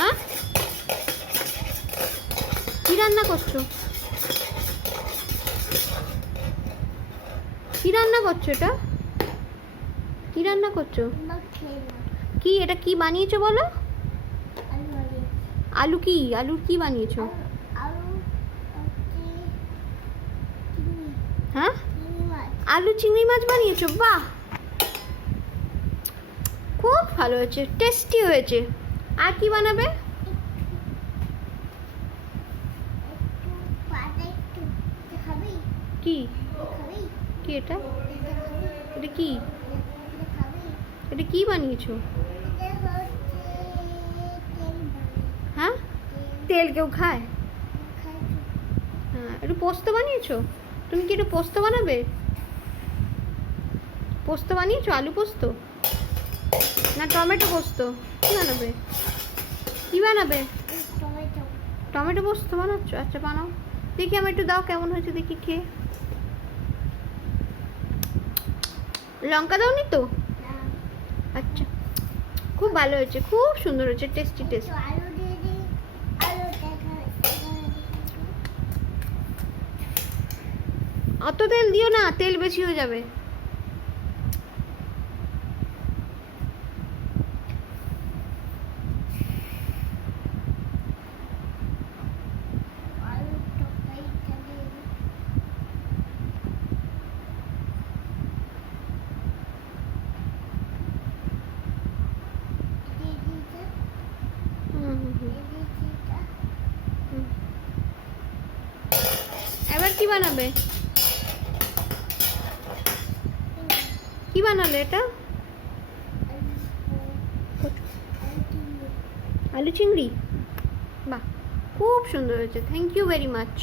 হ্যাঁ, কি রান্না করছো? কি রান্না করছো? এটা কি রান্না করছো? কি এটা কি বানিয়েছো বলো? আলু কি? আলুর কি বানিয়েছো? হ্যাঁ, আলু চিংড়ি মাছ বানিয়েছো? বাহ, খুব ভালো হয়েছে, টেস্টি হয়েছে। আর কি বানাবে? কি কি এটা? এটা কি? এটা কি বানিয়েছো? হ্যাঁ, তেল কেউ খায়? হ্যাঁ, একটু পোস্ত বানিয়েছো? তুমি কি একটু পোস্ত বানাবে? পোস্ত বানিয়েছো? আলু পোস্ত না টমেটো পোস্ত? কি বানাবে? কি বানাবে? টমেটো পোস্ত বানাচ্ছো? আচ্ছা বানাও দেখি, আমি একটু দাও কেমন হয়েছে দেখি খেয়ে। লঙ্কা দাওনি তো? আচ্ছা, খুব ভালো হয়েছে, খুব সুন্দর হয়েছে, টেস্টি টেস্টি। অত তেল দিও না, তেল বেশি হয়ে যাবে। এবার কি বানাবে? কি বানালে এটা? আলু চিংড়ি? বাহ, খুব সুন্দর হয়েছে, থ্যাংক ইউ ভেরি মাচ।